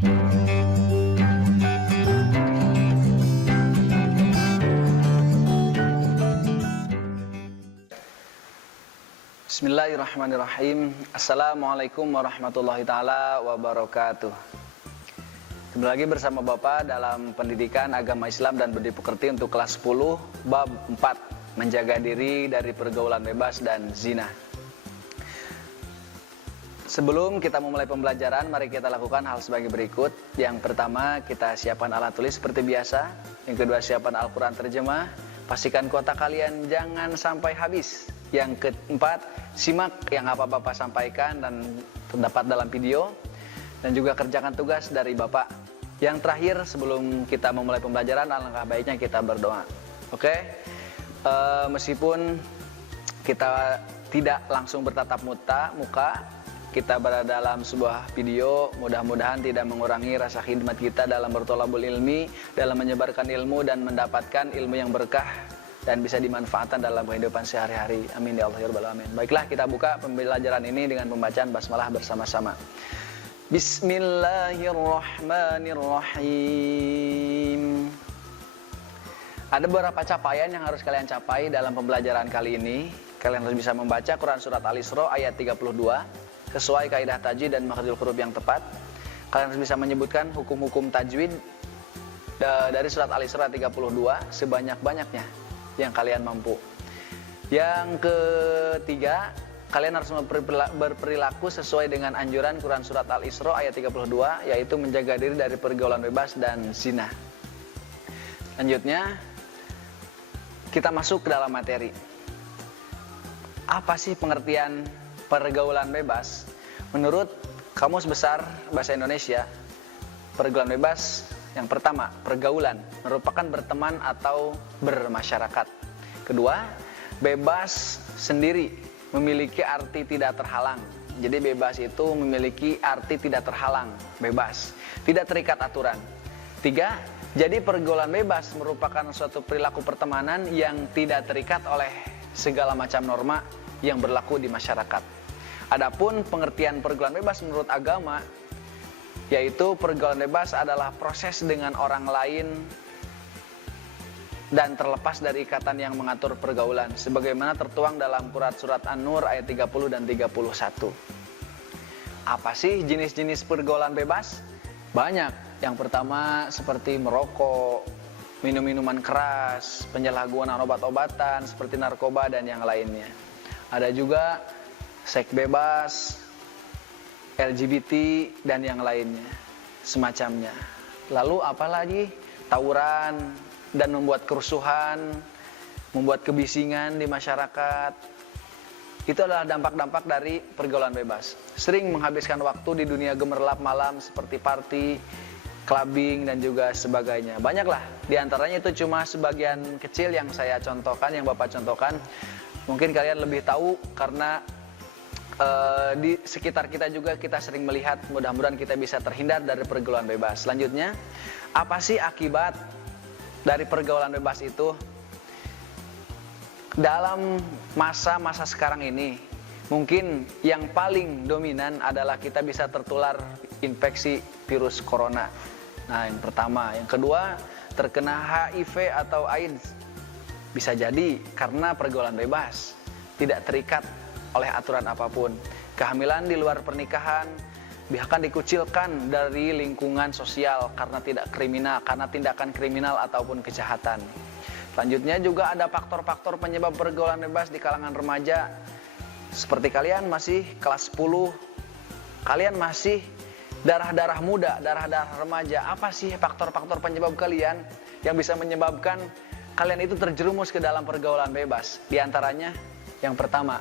Bismillahirrahmanirrahim. Assalamualaikum warahmatullahi ta'ala wabarakatuh. Kembali lagi bersama Bapak dalam pendidikan agama Islam dan budi pekerti untuk kelas 10 bab 4, menjaga diri dari pergaulan bebas dan zina. Sebelum kita memulai pembelajaran, mari kita lakukan hal sebagai berikut. Yang pertama, kita siapkan alat tulis seperti biasa. Yang kedua, siapkan Al-Quran terjemah. Pastikan kuota kalian jangan sampai habis. Yang keempat, simak yang apa Bapak sampaikan dan terdapat dalam video. Dan juga kerjakan tugas dari Bapak. Yang terakhir, sebelum kita memulai pembelajaran, alangkah baiknya kita berdoa. Oke? Meskipun kita tidak langsung bertatap muka, kita berada dalam sebuah video, mudah-mudahan tidak mengurangi rasa khidmat kita dalam bertolabul ilmi, dalam menyebarkan ilmu dan mendapatkan ilmu yang berkah dan bisa dimanfaatkan dalam kehidupan sehari-hari. Amin ya Allah ya rabbal alamin. Baiklah, kita buka pembelajaran ini dengan pembacaan basmalah bersama-sama. Bismillahirrahmanirrahim. Ada beberapa capaian yang harus kalian capai dalam pembelajaran kali ini. Kalian harus bisa membaca Quran surat Al-Isra ayat 32 sesuai kaidah tajwid dan makhrajul huruf yang tepat. Kalian harus bisa menyebutkan hukum-hukum tajwid dari surat Al-Isra 32 sebanyak-banyaknya yang kalian mampu. Yang ketiga, kalian harus berperilaku sesuai dengan anjuran Quran surat Al-Isra ayat 32, yaitu menjaga diri dari pergaulan bebas dan zina. Selanjutnya, kita masuk ke dalam materi. Apa sih pengertian pergaulan bebas? Menurut Kamus Besar Bahasa Indonesia, pergaulan bebas yang pertama, pergaulan merupakan berteman atau bermasyarakat. Kedua, bebas sendiri memiliki arti tidak terhalang. Jadi bebas itu memiliki arti tidak terhalang, bebas, tidak terikat aturan. Tiga, jadi pergaulan bebas merupakan suatu perilaku pertemanan yang tidak terikat oleh segala macam norma yang berlaku di masyarakat. Adapun pengertian pergaulan bebas menurut agama, yaitu pergaulan bebas adalah proses dengan orang lain dan terlepas dari ikatan yang mengatur pergaulan, sebagaimana tertuang dalam Quran surat An-Nur ayat 30 dan 31. Apa sih jenis-jenis pergaulan bebas? Banyak. Yang pertama seperti merokok, minum-minuman keras, penyalahgunaan obat-obatan seperti narkoba dan yang lainnya. Ada juga seks bebas, LGBT dan yang lainnya semacamnya. Lalu apalagi tawuran dan membuat kerusuhan, membuat kebisingan di masyarakat. Itu adalah dampak-dampak dari pergaulan bebas. Sering menghabiskan waktu di dunia gemerlap malam seperti party, clubbing dan juga sebagainya. Banyaklah. Di antaranya itu cuma sebagian kecil yang saya contohkan, yang Bapak contohkan. Mungkin kalian lebih tahu karena di sekitar kita juga kita sering melihat. Mudah-mudahan kita bisa terhindar dari pergaulan bebas. Selanjutnya, apa sih akibat dari pergaulan bebas itu? Dalam masa-masa sekarang ini, mungkin yang paling dominan adalah kita bisa tertular infeksi virus corona. Nah, yang pertama. Yang kedua, terkena HIV atau AIDS. Bisa jadi karena pergaulan bebas, tidak terikat oleh aturan apapun. Kehamilan di luar pernikahan, bahkan dikucilkan dari lingkungan sosial karena tindakan kriminal ataupun kejahatan. Selanjutnya juga ada faktor-faktor penyebab pergaulan bebas di kalangan remaja. Seperti kalian masih kelas 10, kalian masih darah-darah muda, darah-darah remaja. Apa sih faktor-faktor penyebab kalian yang bisa menyebabkan kalian itu terjerumus ke dalam pergaulan bebas? Di antaranya, yang pertama,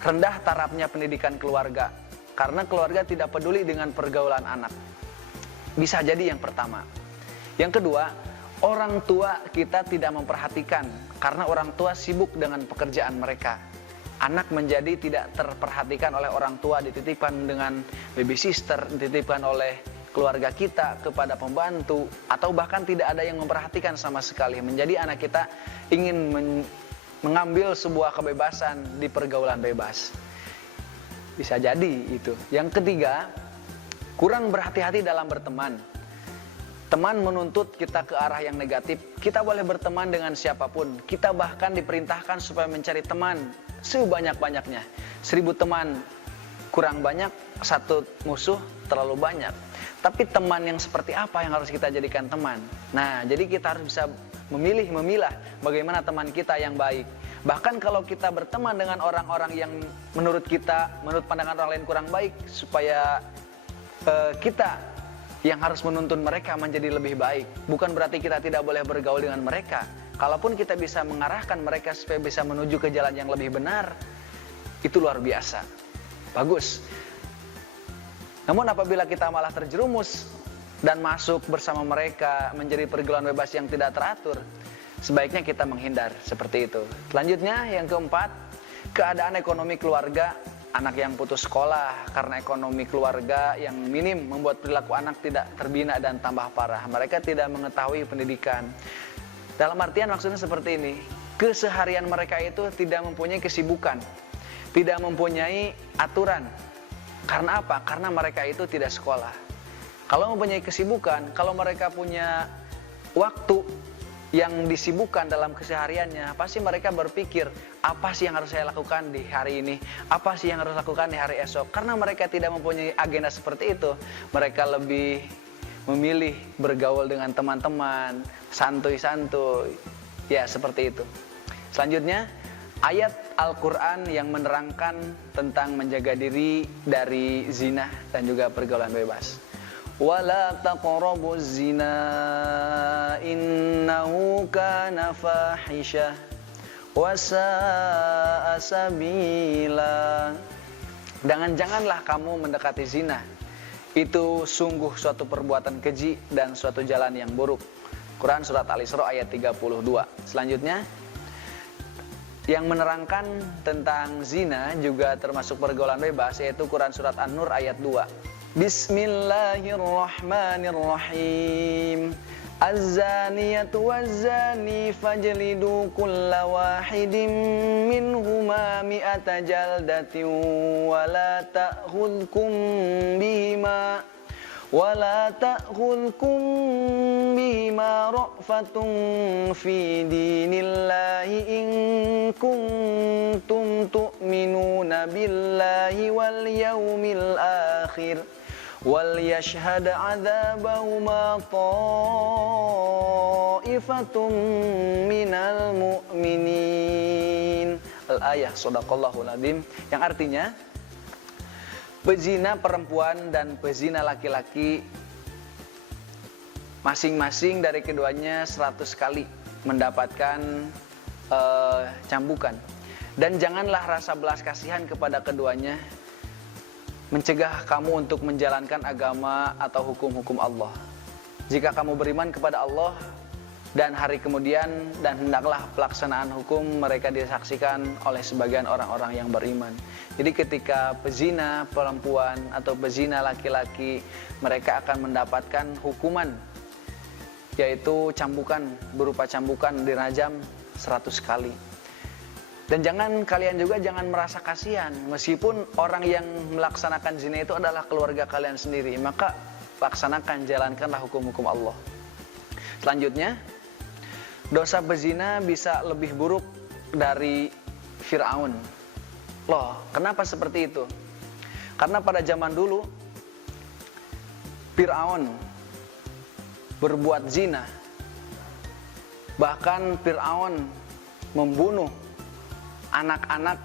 rendah tarafnya pendidikan keluarga. Karena keluarga tidak peduli dengan pergaulan anak. Bisa jadi yang pertama. Yang kedua, orang tua kita tidak memperhatikan. Karena orang tua sibuk dengan pekerjaan mereka. Anak menjadi tidak terperhatikan oleh orang tua, dititipkan dengan babysitter, dititipkan oleh keluarga kita kepada pembantu, atau bahkan tidak ada yang memperhatikan sama sekali. Menjadi anak kita ingin mengambil sebuah kebebasan di pergaulan bebas. Bisa jadi itu. Yang ketiga, kurang berhati-hati dalam berteman. Teman menuntut kita ke arah yang negatif. Kita boleh berteman dengan siapapun. Kita bahkan diperintahkan supaya mencari teman sebanyak-banyaknya. 1000 teman kurang banyak, 1 musuh terlalu banyak. Tapi teman yang seperti apa yang harus kita jadikan teman? Nah, jadi kita harus bisa memilah bagaimana teman kita yang baik. Bahkan kalau kita berteman dengan orang-orang yang menurut pandangan orang lain kurang baik, supaya kita yang harus menuntun mereka menjadi lebih baik. Bukan berarti kita tidak boleh bergaul dengan mereka. Kalaupun kita bisa mengarahkan mereka supaya bisa menuju ke jalan yang lebih benar, itu luar biasa. Bagus. Namun apabila kita malah terjerumus dan masuk bersama mereka menjadi pergaulan bebas yang tidak teratur, sebaiknya kita menghindar seperti itu. Selanjutnya, yang keempat, keadaan ekonomi keluarga. Anak yang putus sekolah karena ekonomi keluarga yang minim membuat perilaku anak tidak terbina dan tambah parah. Mereka tidak mengetahui pendidikan. Dalam artian maksudnya seperti ini, keseharian mereka itu tidak mempunyai kesibukan, tidak mempunyai aturan. Karena apa? Karena mereka itu tidak sekolah. Kalau mempunyai kesibukan, kalau mereka punya waktu yang disibukkan dalam kesehariannya, pasti mereka berpikir, apa sih yang harus saya lakukan di hari ini? Apa sih yang harus lakukan di hari esok? Karena mereka tidak mempunyai agenda seperti itu, mereka lebih memilih bergaul dengan teman-teman, santuy-santuy, ya seperti itu. Selanjutnya, ayat Al-Quran yang menerangkan tentang menjaga diri dari zina dan juga pergaulan bebas. Wala taqrabuz zina innahu kana fahisyah wa sa'a sabila. Janganlah kamu mendekati zina. Itu sungguh suatu perbuatan keji dan suatu jalan yang buruk. Quran surat Al-Isra ayat 32. Selanjutnya, yang menerangkan tentang zina juga termasuk pergaulan bebas, yaitu Quran surat An-Nur ayat 2. Bismillahirrahmanirrahim. Az-zaniyatu waz-zani fajlidu kulla wahidin minhuma mi'ata jaldatin wa la ta'khudhukum bihima ra'fatun fi dinillahi in kuntum tu'minuna billahi wal yawmil akhir wal yashhad 'adzabahuma ta'ifatun minal mu'minin. Al-ayah, shadaqallahul adzim, yang artinya pezina perempuan dan pezina laki-laki masing-masing dari keduanya 100 kali mendapatkan cambukan. Dan janganlah rasa belas kasihan kepada keduanya mencegah kamu untuk menjalankan agama atau hukum-hukum Allah. Jika kamu beriman kepada Allah dan hari kemudian, dan hendaklah pelaksanaan hukum mereka disaksikan oleh sebagian orang-orang yang beriman. Jadi ketika pezina perempuan atau pezina laki-laki, mereka akan mendapatkan hukuman, yaitu cambukan, berupa cambukan dirajam 100 kali. Dan kalian juga jangan merasa kasihan, meskipun orang yang melaksanakan zina itu adalah keluarga kalian sendiri, maka laksanakan, jalankanlah hukum-hukum Allah. Selanjutnya, dosa berzina bisa lebih buruk dari Fir'aun. Loh, kenapa seperti itu? Karena pada zaman dulu Fir'aun berbuat zina. Bahkan Fir'aun membunuh anak-anak.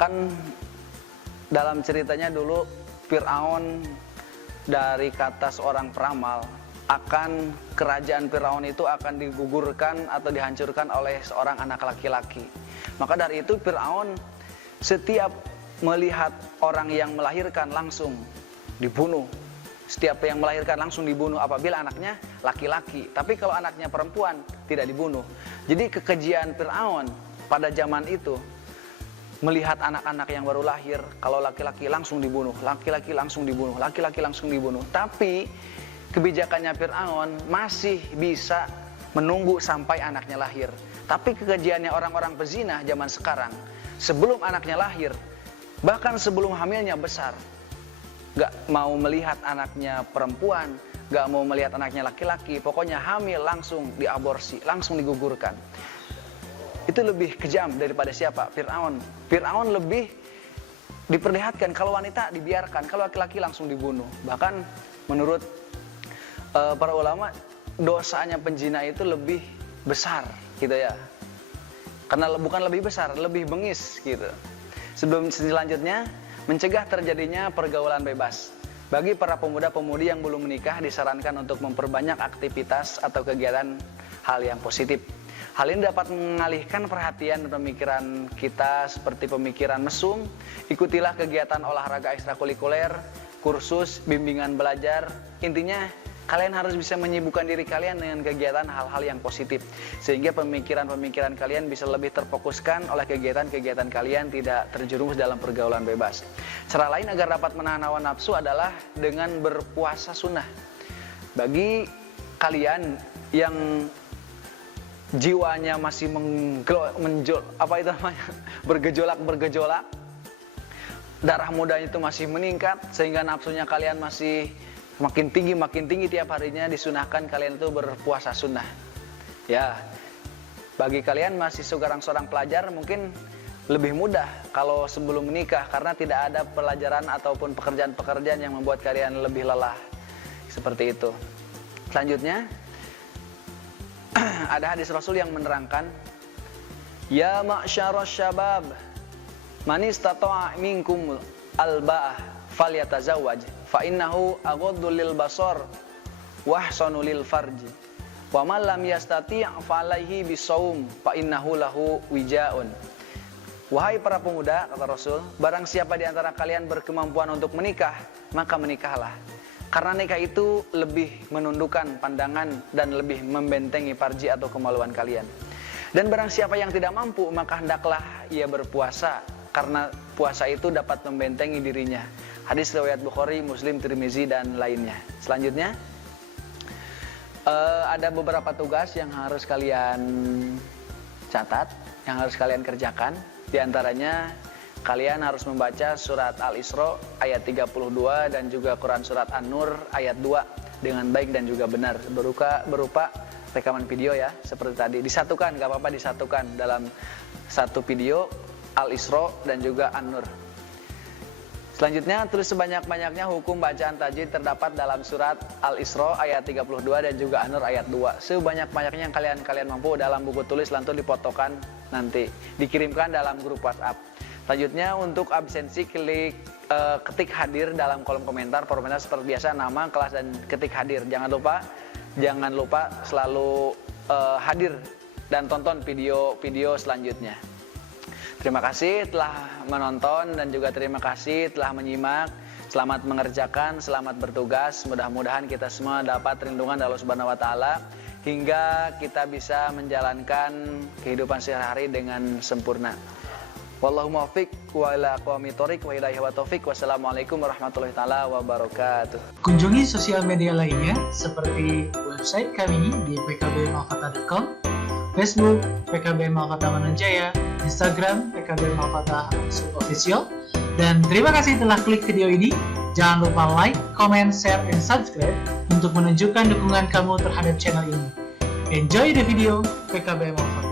Kan dalam ceritanya dulu Fir'aun, dari kata seorang peramal, akan kerajaan Fir'aun itu akan digugurkan atau dihancurkan oleh seorang anak laki-laki. Maka dari itu Fir'aun setiap melihat orang yang melahirkan langsung dibunuh. Setiap yang melahirkan langsung dibunuh apabila anaknya laki-laki. Tapi kalau anaknya perempuan tidak dibunuh. Jadi kekejian Fir'aun pada zaman itu, melihat anak-anak yang baru lahir, kalau laki-laki langsung dibunuh, laki-laki langsung dibunuh, laki-laki langsung dibunuh. Tapi kebijakannya Fir'aun masih bisa menunggu sampai anaknya lahir. Tapi kekejiannya orang-orang pezina zaman sekarang, sebelum anaknya lahir, bahkan sebelum hamilnya besar, gak mau melihat anaknya perempuan, gak mau melihat anaknya laki-laki, pokoknya hamil langsung diaborsi, langsung digugurkan. Itu lebih kejam daripada siapa? Fir'aun. Fir'aun lebih diperlihatkan, kalau wanita dibiarkan, kalau laki-laki langsung dibunuh. Bahkan menurut para ulama, dosanya penjina itu lebih besar gitu ya. Karena bukan lebih besar, lebih bengis gitu. Sebelum selanjutnya, mencegah terjadinya pergaulan bebas. Bagi para pemuda-pemudi yang belum menikah, disarankan untuk memperbanyak aktivitas atau kegiatan hal yang positif. Hal ini dapat mengalihkan perhatian dan pemikiran kita seperti pemikiran mesum. Ikutilah kegiatan olahraga ekstrakurikuler, kursus, bimbingan belajar. Intinya, kalian harus bisa menyibukkan diri kalian dengan kegiatan hal-hal yang positif. Sehingga pemikiran-pemikiran kalian bisa lebih terfokuskan oleh kegiatan-kegiatan kalian, tidak terjerumus dalam pergaulan bebas. Cara lain agar dapat menahan hawa nafsu adalah dengan berpuasa sunnah. Bagi kalian yang jiwanya masih bergejolak, darah mudanya itu masih meningkat, sehingga nafsunya kalian masih makin tinggi tiap harinya, disunahkan kalian itu berpuasa sunnah. Ya, bagi kalian masih seorang pelajar mungkin lebih mudah kalau sebelum menikah, karena tidak ada pelajaran ataupun pekerjaan-pekerjaan yang membuat kalian lebih lelah. Seperti itu. Selanjutnya, ada hadis Rasul yang menerangkan, ya ma'syarasy syabab, man istata'a minkum al-ba'ah falyatazawwaj fa innahu aghaddu lil basar wa ahsanu lil farj wa man lam yastati' fa alaihi bisawm fa innahu lahu wijaun. Wahai para pemuda, kata Rasul, barang siapa di antara kalian berkemampuan untuk menikah, maka menikahlah. Karena nikah itu lebih menundukkan pandangan dan lebih membentengi farji atau kemaluan kalian. Dan barang siapa yang tidak mampu, maka hendaklah ia berpuasa, karena puasa itu dapat membentengi dirinya. Hadis riwayat Bukhari, Muslim, Tirmizi, dan lainnya. Selanjutnya, ada beberapa tugas yang harus kalian catat, yang harus kalian kerjakan. Di antaranya, kalian harus membaca surat Al-Isra ayat 32 dan juga Quran surat An-Nur ayat 2 dengan baik dan juga benar. Berupa rekaman video ya, seperti tadi. Disatukan, gak apa-apa disatukan dalam satu video Al-Isra dan juga An-Nur. Selanjutnya, tulis sebanyak-banyaknya hukum bacaan tajwid terdapat dalam surat Al-Isra ayat 32 dan juga An-Nur ayat 2. Sebanyak-banyaknya yang kalian mampu dalam buku tulis, lalu difotokan nanti, dikirimkan dalam grup WhatsApp. Selanjutnya, untuk absensi ketik hadir dalam kolom komentar. Komentar seperti biasa, nama, kelas, dan ketik hadir. Jangan lupa selalu hadir dan tonton video selanjutnya. Terima kasih telah menonton dan juga terima kasih telah menyimak. Selamat mengerjakan, selamat bertugas. Mudah-mudahan kita semua dapat perlindungan dari Allah Subhanahu wa taala hingga kita bisa menjalankan kehidupan sehari-hari dengan sempurna. Wallahu muwaffiq wa ila aqwamit thoriq wa ilaihi wa taufiq. Wassalamualaikum warahmatullahi taala wabarakatuh. Kunjungi sosial media lainnya seperti website kami di pkbmalfata.com, Facebook PKB Malfata Mananjaya, Instagram PKB Malfata Official. Dan terima kasih telah klik video ini. Jangan lupa like, comment, share, and subscribe untuk menunjukkan dukungan kamu terhadap channel ini. Enjoy the video PKB Malfata.